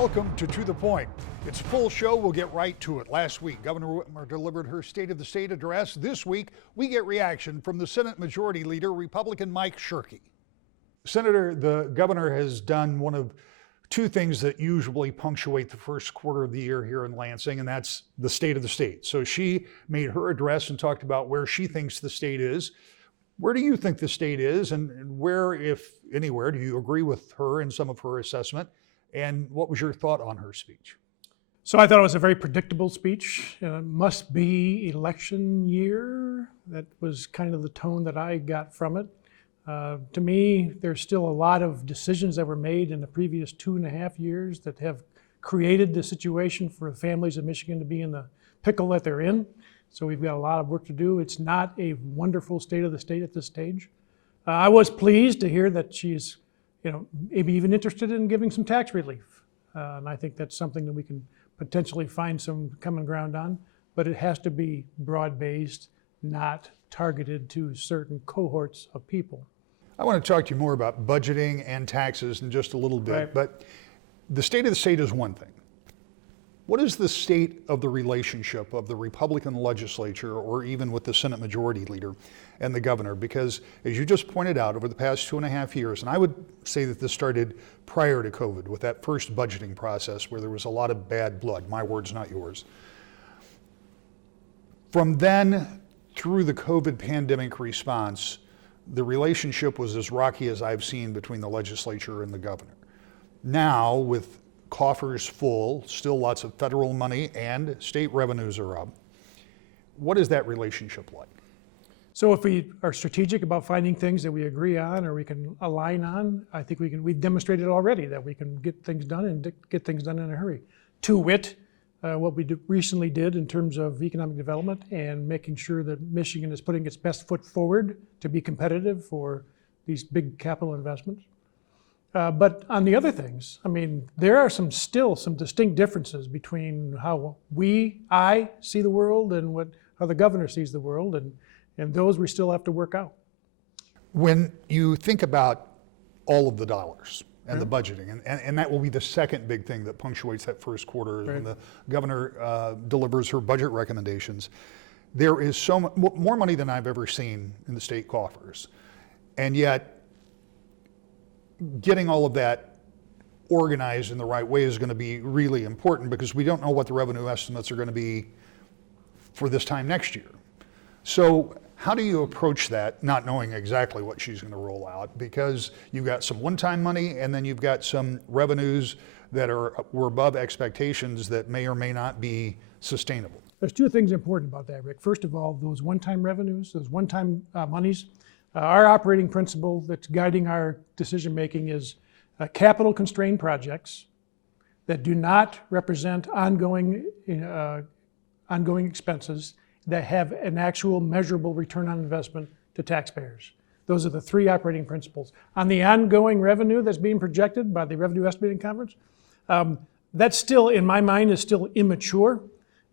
Welcome to the Point. It's a full show. We'll get right to it. Last week, Governor Whitmer delivered her State of the State address. This week, we get reaction from the Senate Majority Leader, Republican Mike Shirkey. Senator, the governor has done one of two things that usually punctuate the first quarter of the year here in Lansing, and that's the State of the State. So she made her address and talked about where she thinks the state is. Where do you think the state is, and where, if anywhere, do you agree with her in some of her assessment? And what was your thought on her speech? So I thought it was a very predictable speech. It must be election year. That was kind of the tone that I got from it. To me, there's still a lot of decisions that were made in the previous 2.5 years that have created the situation for families in Michigan to be in the pickle that they're in. So we've got a lot of work to do. It's not a wonderful state of the state at this stage. I was pleased to hear that she's maybe even interested in giving some tax relief. And I think that's something that we can potentially find some common ground on, but it has to be broad-based, not targeted to certain cohorts of people. I want to talk to you more about budgeting and taxes in just a little bit, Right. But the state of the state is one thing. What is the state of the relationship of the Republican legislature, or even with the Senate Majority Leader and the governor? Because as you just pointed out, over the past 2.5 years, and I would say that this started prior to COVID with that first budgeting process where there was a lot of bad blood, my words, not yours. From then through the COVID pandemic response, the relationship was as rocky as I've seen between the legislature and the governor. Now, with coffers full, still lots of federal money and state revenues are up. What is that relationship like? So if we are strategic about finding things that we agree on or we can align on, I think we've demonstrated already that we can get things done and get things done in a hurry. To wit, what we recently did in terms of economic development and making sure that Michigan is putting its best foot forward to be competitive for these big capital investments. But on the other things, I mean, there are still some distinct differences between how I see the world and how the governor sees the world, and those we still have to work out. When you think about all of the dollars and the budgeting, and that will be the second big thing that punctuates that first quarter when the governor delivers her budget recommendations, there is so more money than I've ever seen in the state coffers. And yet, getting all of that organized in the right way is going to be really important, because we don't know what the revenue estimates are going to be for this time next year. So how do you approach that, not knowing exactly what she's going to roll out? Because you've got some one-time money, and then you've got some revenues that were above expectations that may or may not be sustainable. There's two things important about that, Rick. First of all, those one-time revenues, those one-time monies, our operating principle that's guiding our decision-making is capital constrained projects that do not represent ongoing expenses that have an actual measurable return on investment to taxpayers. Those are the three operating principles. On the ongoing revenue that's being projected by the Revenue Estimating Conference, that's still, in my mind, is still immature.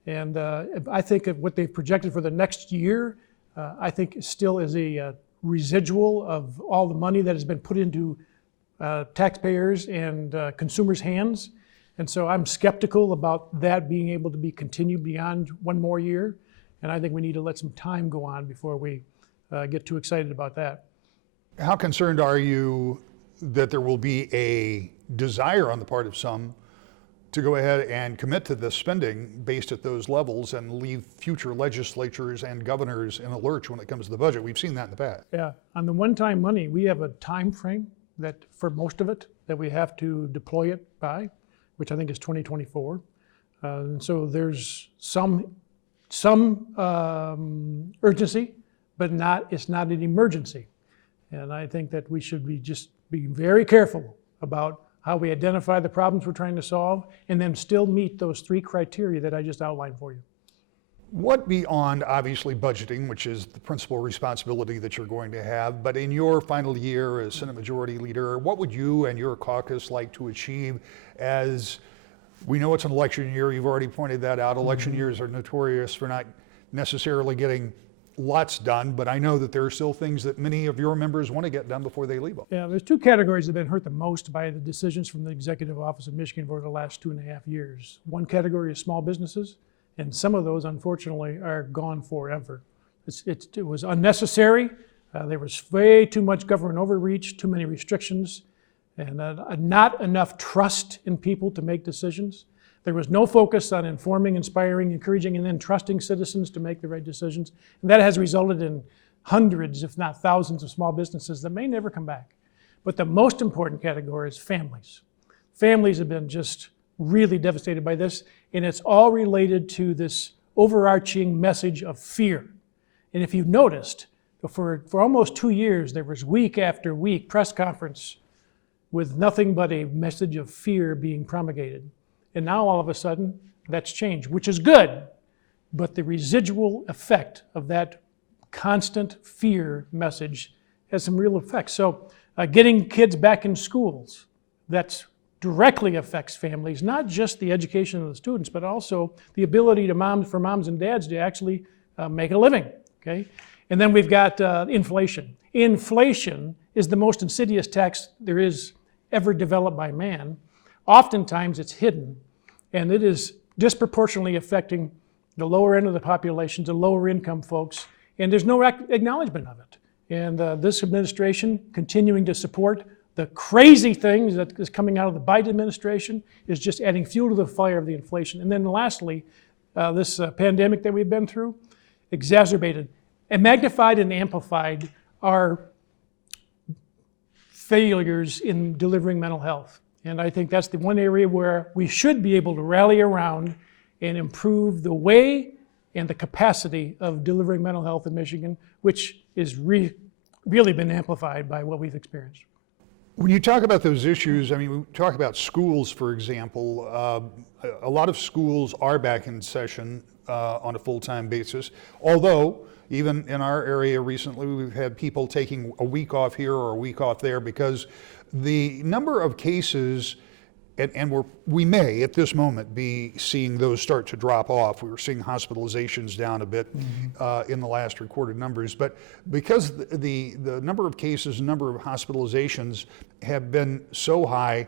And I think of what they've projected for the next year, I think still is a residual of all the money that has been put into taxpayers and consumers' hands. And so I'm skeptical about that being able to be continued beyond one more year. And I think we need to let some time go on before we get too excited about that. How concerned are you that there will be a desire on the part of some to go ahead and commit to this spending based at those levels and leave future legislatures and governors in a lurch when it comes to the budget? We've seen that in the past. Yeah, on the one-time money, we have a time frame that for most of it that we have to deploy it by, which I think is 2024. And so there's some urgency, but it's not an emergency. And I think that we should be very careful about how we identify the problems we're trying to solve, and then still meet those three criteria that I just outlined for you. What beyond, obviously, budgeting, which is the principal responsibility that you're going to have, but in your final year as Senate Majority Leader, what would you and your caucus like to achieve? As we know it's an election year, you've already pointed that out. Election years are notorious for not necessarily getting lots done, but I know that there are still things that many of your members want to get done before they leave. Yeah, there's two categories that have been hurt the most by the decisions from the Executive Office of Michigan over the last 2.5 years. One category is small businesses, and some of those, unfortunately, are gone forever. It was unnecessary. There was way too much government overreach, too many restrictions, and not enough trust in people to make decisions. There was no focus on informing, inspiring, encouraging, and then trusting citizens to make the right decisions. And that has resulted in hundreds, if not thousands, of small businesses that may never come back. But the most important category is families. Families have been just really devastated by this, and it's all related to this overarching message of fear. And if you've noticed, for almost 2 years, there was week after week press conference with nothing but a message of fear being promulgated. And now all of a sudden, that's changed, which is good, but the residual effect of that constant fear message has some real effects. So getting kids back in schools, that directly affects families, not just the education of the students, but also the ability for moms and dads to actually make a living, okay? And then we've got inflation. Inflation is the most insidious tax there is ever developed by man. Oftentimes it's hidden, and it is disproportionately affecting the lower end of the population, the lower income folks, and there's no acknowledgement of it. And this administration, continuing to support the crazy things that is coming out of the Biden administration, is just adding fuel to the fire of the inflation. And then lastly, this pandemic that we've been through exacerbated and magnified and amplified our failures in delivering mental health. And I think that's the one area where we should be able to rally around and improve the way and the capacity of delivering mental health in Michigan, which is really been amplified by what we've experienced. When you talk about those issues, I mean, we talk about schools, for example. A lot of schools are back in session on a full-time basis, although even in our area recently, we've had people taking a week off here or a week off there because the number of cases, and we may at this moment be seeing those start to drop off. We were seeing hospitalizations down a bit in the last recorded numbers, but because the number of cases, number of hospitalizations have been so high,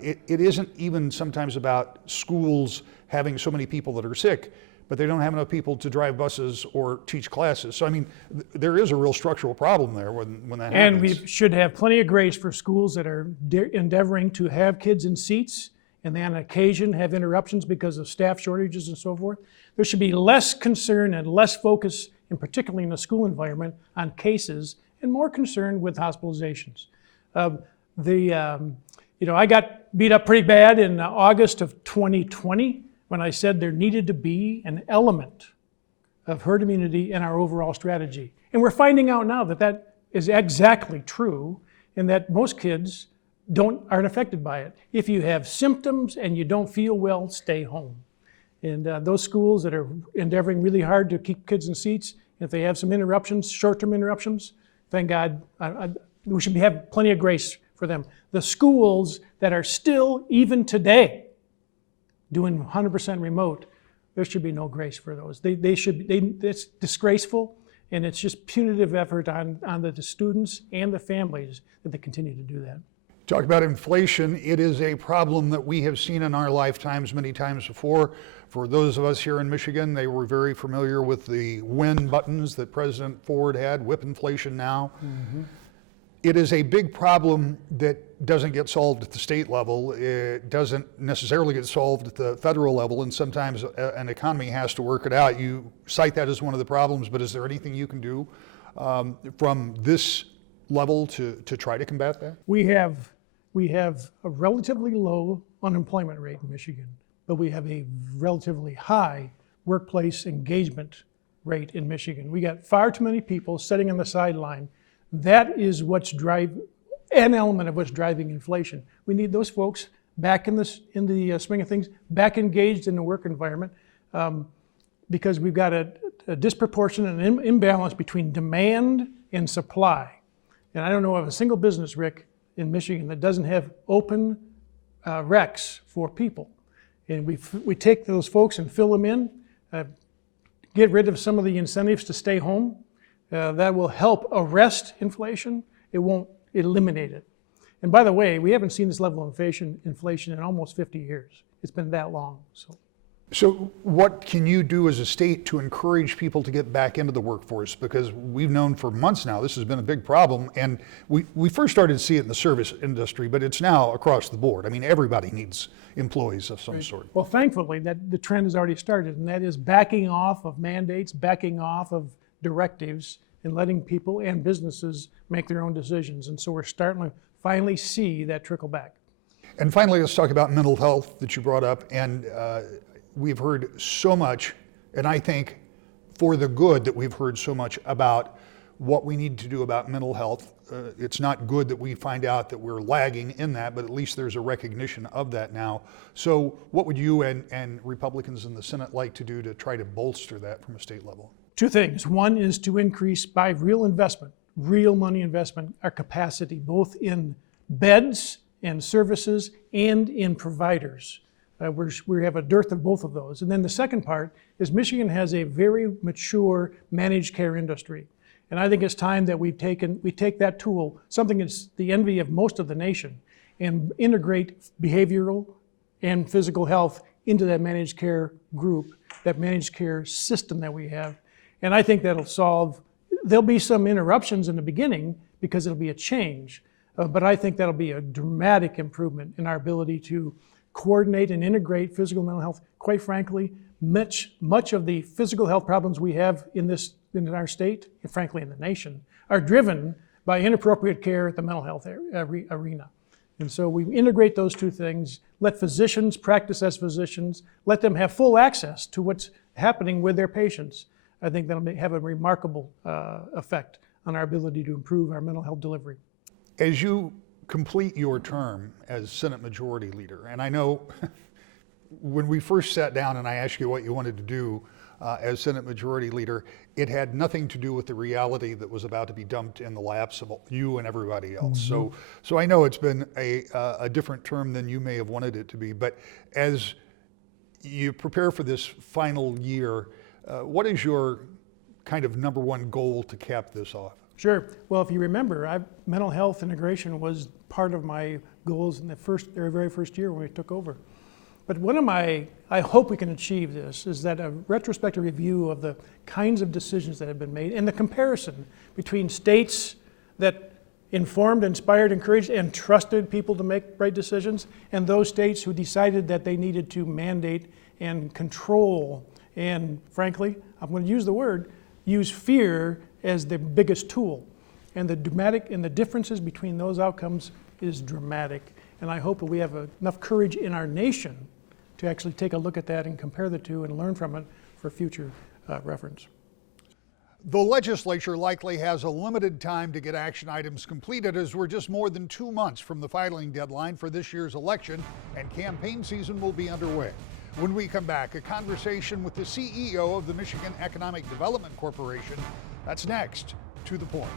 it isn't even sometimes about schools having so many people that are sick, but they don't have enough people to drive buses or teach classes. So I mean, there is a real structural problem there when that happens. And we should have plenty of grace for schools that are endeavoring to have kids in seats and then on occasion have interruptions because of staff shortages and so forth. There should be less concern and less focus, and particularly in the school environment, on cases and more concern with hospitalizations. I got beat up pretty bad in August of 2020 when I said there needed to be an element of herd immunity in our overall strategy. And we're finding out now that that is exactly true, and that most kids aren't affected by it. If you have symptoms and you don't feel well, stay home. And those schools that are endeavoring really hard to keep kids in seats, if they have some interruptions, short-term interruptions, thank God, we should have plenty of grace for them. The schools that are still, even today, doing 100% remote, there should be no grace for those. It's disgraceful, and it's just punitive effort on the students and the families that they continue to do that. Talk about inflation. It is a problem that we have seen in our lifetimes many times before. For those of us here in Michigan, they were very familiar with the win buttons that President Ford had, whip inflation now. Mm-hmm. It is a big problem that doesn't get solved at the state level. It doesn't necessarily get solved at the federal level, and sometimes an economy has to work it out. You cite that as one of the problems, but is there anything you can do from this level to try to combat that? We have a relatively low unemployment rate in Michigan, but we have a relatively high workplace engagement rate in Michigan. We got far too many people sitting on the sideline. That is an element of what's driving inflation. We need those folks back in the swing of things, back engaged in the work environment, because we've got a disproportionate imbalance between demand and supply. And I don't know of a single business, Rick, in Michigan that doesn't have open recs for people. And we take those folks and fill them in. get rid of some of the incentives to stay home. That will help arrest inflation. It won't eliminate it. And by the way, we haven't seen this level of inflation in almost 50 years. It's been that long. So what can you do as a state to encourage people to get back into the workforce? Because we've known for months now this has been a big problem, and we first started to see it in the service industry, but it's now across the board. I mean, everybody needs employees of some sort. Well, thankfully, that the trend has already started, and that is backing off of mandates, backing off of directives, and letting people and businesses make their own decisions. And so we're starting to finally see that trickle back. And finally, let's talk about mental health that you brought up. And we've heard so much, and I think for the good that we've heard so much about what we need to do about mental health. It's not good that we find out that we're lagging in that, but at least there's a recognition of that now. So what would you and Republicans in the Senate like to do to try to bolster that from a state level? Two things. One is to increase by real investment, real money investment, our capacity, both in beds and services and in providers. We have a dearth of both of those. And then the second part is Michigan has a very mature managed care industry. And I think it's time that we take that tool, something that's the envy of most of the nation, and integrate behavioral and physical health into that managed care group, that managed care system that we have. And I think that'll solve, there'll be some interruptions in the beginning because it'll be a change, but I think that'll be a dramatic improvement in our ability to coordinate and integrate physical and mental health. Quite frankly, much of the physical health problems we have in our state, and frankly in the nation, are driven by inappropriate care at the mental health arena. And so we integrate those two things, let physicians practice as physicians, let them have full access to what's happening with their patients. I think that'll have a remarkable effect on our ability to improve our mental health delivery. As you complete your term as Senate Majority Leader, and I know when we first sat down and I asked you what you wanted to do as Senate Majority Leader, it had nothing to do with the reality that was about to be dumped in the laps of you and everybody else. Mm-hmm. So I know it's been a different term than you may have wanted it to be, but as you prepare for this final year, what is your kind of number one goal to cap this off? Sure. Well, if you remember, mental health integration was part of my goals in the very first year when we took over. But I hope we can achieve this, is that a retrospective review of the kinds of decisions that have been made and the comparison between states that informed, inspired, encouraged, and trusted people to make right decisions, and those states who decided that they needed to mandate and control, and frankly, I'm going to use the word, use fear as the biggest tool. And the differences between those outcomes is dramatic. And I hope that we have enough courage in our nation to actually take a look at that and compare the two and learn from it for future reference. The legislature likely has a limited time to get action items completed, as we're just more than 2 months from the filing deadline for this year's election, and campaign season will be underway. When we come back, a conversation with the CEO of the Michigan Economic Development Corporation. That's next. To the Point.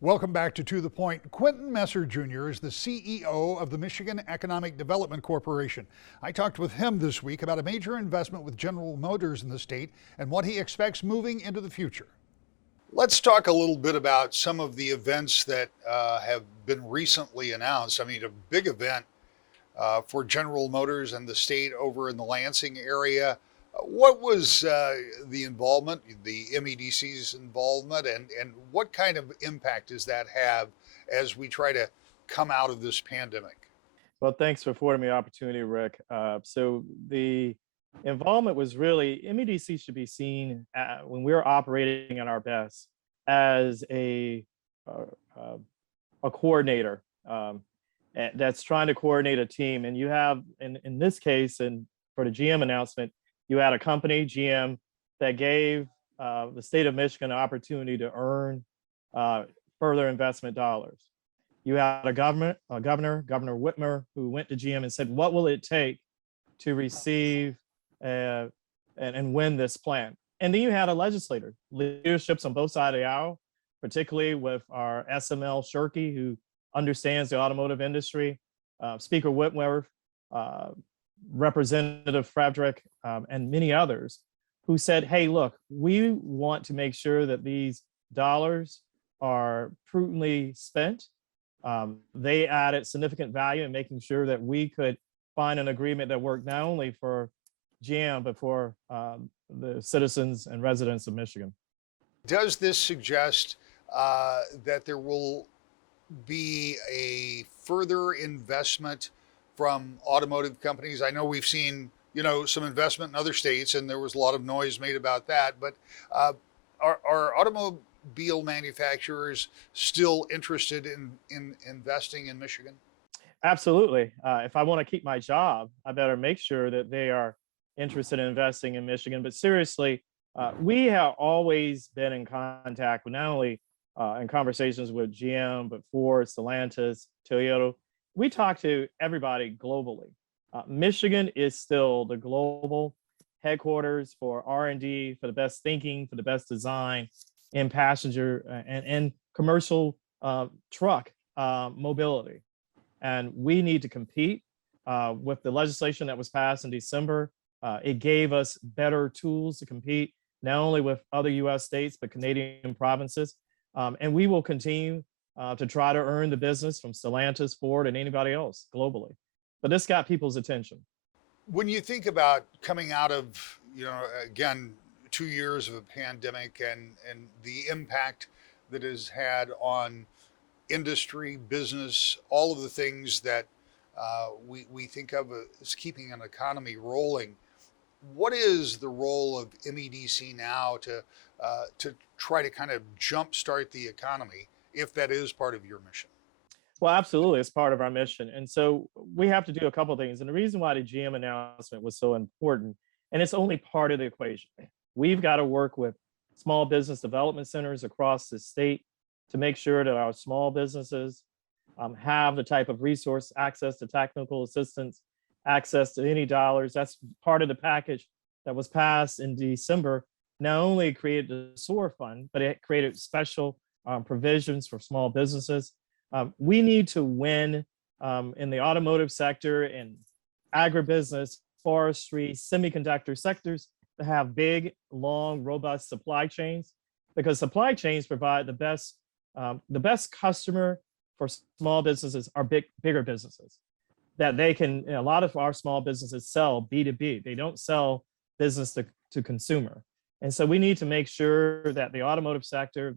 Welcome back to the Point. Quentin Messer Jr. is the CEO of the Michigan Economic Development Corporation. I talked with him this week about a major investment with General Motors in the state and what he expects moving into the future. Let's talk a little bit about some of the events that have been recently announced. I mean, a big event for General Motors and the state over in the Lansing area. What was the involvement, the MEDC's involvement, and what kind of impact does that have as we try to come out of this pandemic? Well, thanks for affording me the opportunity, Rick. So the involvement was really, MEDC should be seen when we're operating at our best as a coordinator that's trying to coordinate a team. And you have, in this case, and for the GM announcement, you had a company, GM, that gave the state of Michigan an opportunity to earn further investment dollars. You had a governor, Governor Whitmer, who went to GM and said, what will it take to receive and win this plan? And then you had a leaderships on both sides of the aisle, particularly with our SML Shirkey, who understands the automotive industry, Speaker Whitmer, Representative Frederick, and many others who said, hey, look, we want to make sure that these dollars are prudently spent. They added significant value in making sure that we could find an agreement that worked not only for GM, but for the citizens and residents of Michigan. Does this suggest that there will be a further investment from automotive companies? I know we've seen, some investment in other states, and there was a lot of noise made about that. But are automobile manufacturers still interested in investing in Michigan? Absolutely. If I want to keep my job, I better make sure that they are interested in investing in Michigan. But seriously, we have always been in contact with not only in conversations with GM, but Ford, Stellantis, Toyota. We talk to everybody globally. Michigan is still the global headquarters for R&D, for the best thinking, for the best design in passenger and commercial truck mobility. And we need to compete with the legislation that was passed in December. It gave us better tools to compete, not only with other US states, but Canadian provinces. And we will continue to try to earn the business from Stellantis, Ford, and anybody else globally. But this got people's attention. When you think about coming out of, again, 2 years of a pandemic and the impact that has had on industry, business, all of the things that we think of as keeping an economy rolling, what is the role of MEDC now to try to kind of jumpstart the economy, if that is part of your mission? Well, absolutely. It's part of our mission. And so we have to do a couple of things. And the reason why the GM announcement was so important, and it's only part of the equation, we've got to work with small business development centers across the state to make sure that our small businesses have the type of resource, access to technical assistance, access to any dollars. That's part of the package that was passed in December. Not only created the SOAR fund, but it created special provisions for small businesses. We need to win in the automotive sector and agribusiness, forestry, semiconductor sectors that have big, long, robust supply chains, because supply chains provide the best customer for small businesses are bigger businesses that they can, a lot of our small businesses sell B2B. They don't sell business to consumer. And so we need to make sure that the automotive sector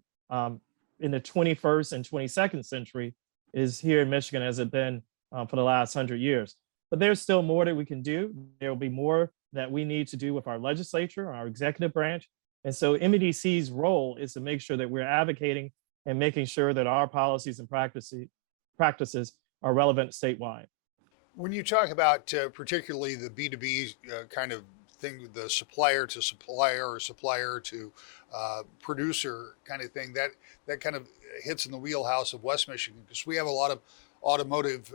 in the 21st and 22nd century is here in Michigan as it's been for the last 100 years. But there's still more that we can do. There will be more that we need to do with our legislature, our executive branch. And so MEDC's role is to make sure that we're advocating and making sure that our policies and practices are relevant statewide. When you talk about particularly the B2B kind of thing, the supplier to supplier or supplier to producer kind of thing, that kind of hits in the wheelhouse of West Michigan, because we have a lot of automotive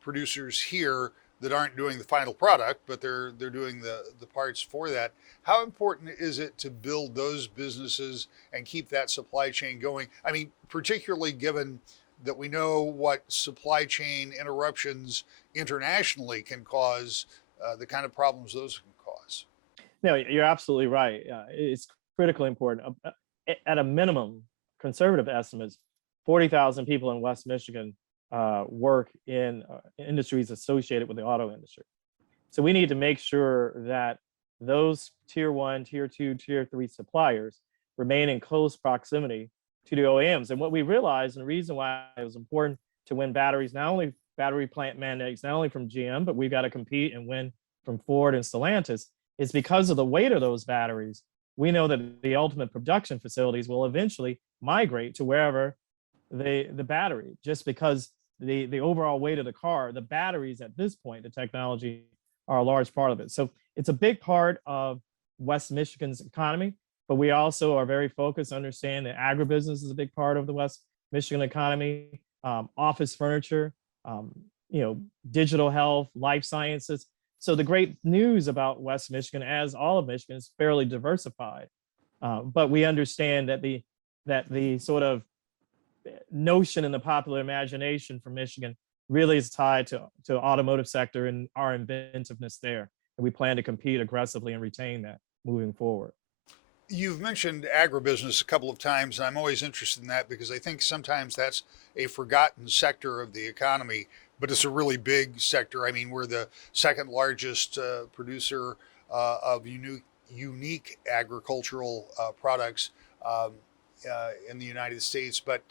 producers here that aren't doing the final product, but they're doing the parts for that. How important is it to build those businesses and keep that supply chain going? I mean, particularly given that we know what supply chain interruptions internationally can cause, the kind of problems those can cause. No, you're absolutely right. It's critically important. At a minimum, conservative estimates, 40,000 people in West Michigan work in industries associated with the auto industry. So we need to make sure that those tier 1, tier 2, tier 3 suppliers remain in close proximity to the OEMs. And what we realized, and the reason why it was important to win batteries, not only battery plant mandates, not only from GM, but we've got to compete and win from Ford and Stellantis, is because of the weight of those batteries. We know that the ultimate production facilities will eventually migrate to wherever the battery, just because the overall weight of the car, the batteries at this point, the technology are a large part of it. So it's a big part of West Michigan's economy, but we also are very focused on understanding that agribusiness is a big part of the West Michigan economy, office furniture, digital health, life sciences. So the great news about West Michigan, as all of Michigan, is fairly diversified. But we understand that the sort of notion in the popular imagination for Michigan really is tied to automotive sector and our inventiveness there. And we plan to compete aggressively and retain that. moving forward. You've mentioned agribusiness a couple of times, and I'm always interested in that because I think sometimes that's a forgotten sector of the economy, but it's a really big sector. I mean, we're the second largest producer of unique agricultural products in the United States, but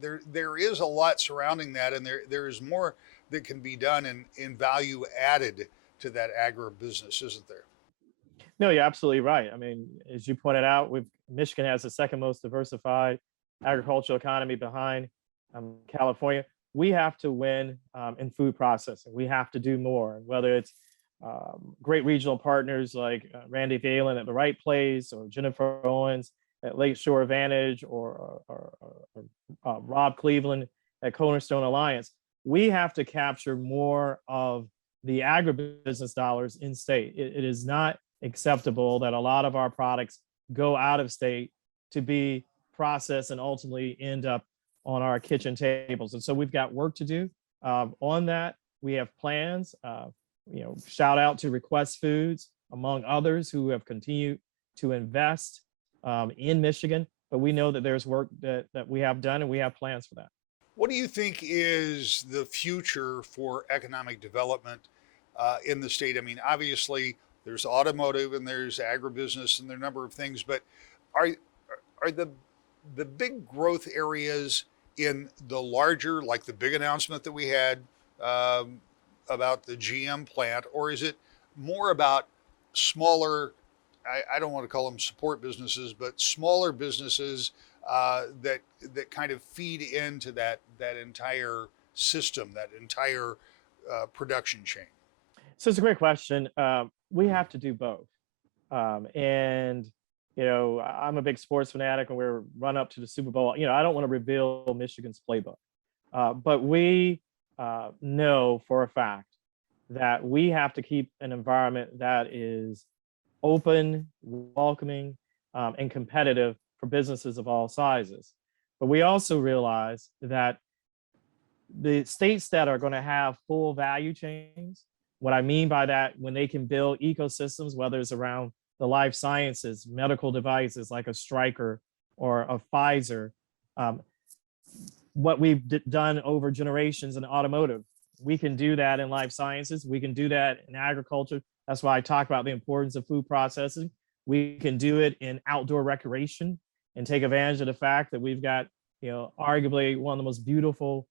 there is a lot surrounding that, and there is more that can be done in value added to that agribusiness, isn't there? No, you're absolutely right. I mean, as you pointed out, Michigan has the second most diversified agricultural economy behind California. We have to win in food processing. We have to do more, whether it's great regional partners like Randy Valen at The Right Place, or Jennifer Owens at Lakeshore Advantage, or Rob Cleveland at Cornerstone Alliance. We have to capture more of the agribusiness dollars in state. It is not acceptable that a lot of our products go out of state to be processed and ultimately end up on our kitchen tables. And so we've got work to do on that. We have plans. Shout out to Request Foods, among others, who have continued to invest in Michigan. But we know that there's work that we have done, and we have plans for that. What do you think is the future for economic development in the state? I mean, obviously, there's automotive and there's agribusiness and there are a number of things, but are the big growth areas in the larger, like the big announcement that we had about the GM plant, or is it more about smaller, I don't want to call them support businesses, but smaller businesses that kind of feed into that entire system, that entire production chain? So it's a great question. We have to do both. And, I'm a big sports fanatic, and we're run up to the Super Bowl. I don't want to reveal Michigan's playbook, but we know for a fact that we have to keep an environment that is open, welcoming, and competitive for businesses of all sizes. But we also realize that the states that are going to have full value chains, what I mean by that, when they can build ecosystems, whether it's around the life sciences, medical devices like a Stryker or a Pfizer, what we've done over generations in automotive, we can do that in life sciences. We can do that in agriculture. That's why I talk about the importance of food processing. We can do it in outdoor recreation and take advantage of the fact that we've got, arguably one of the most beautiful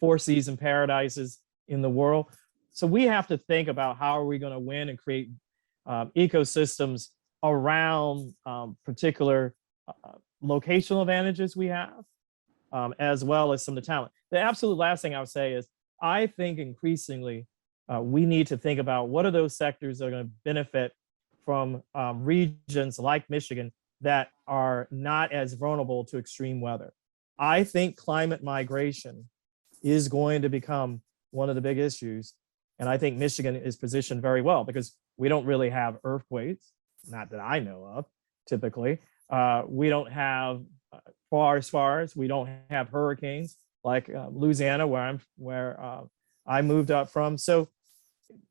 four-season paradises in the world. So we have to think about how are we going to win and create ecosystems around particular locational advantages we have, as well as some of the talent. The absolute last thing I would say is, I think increasingly we need to think about what are those sectors that are going to benefit from regions like Michigan that are not as vulnerable to extreme weather. I think climate migration is going to become one of the big issues. And I think Michigan is positioned very well because we don't really have earthquakes, not that I know of, typically. We don't have forest fires. We don't have hurricanes like Louisiana, where I moved up from. So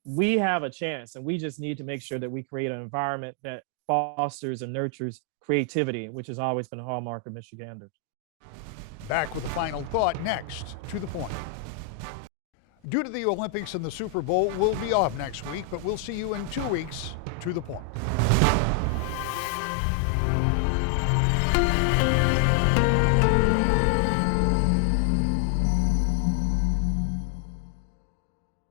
we have a chance, and we just need to make sure that we create an environment that fosters and nurtures creativity, which has always been a hallmark of Michiganders. Back with a final thought next, To the Point. Due to the Olympics and the Super Bowl, we'll be off next week, but we'll see you in 2 weeks. To the Point.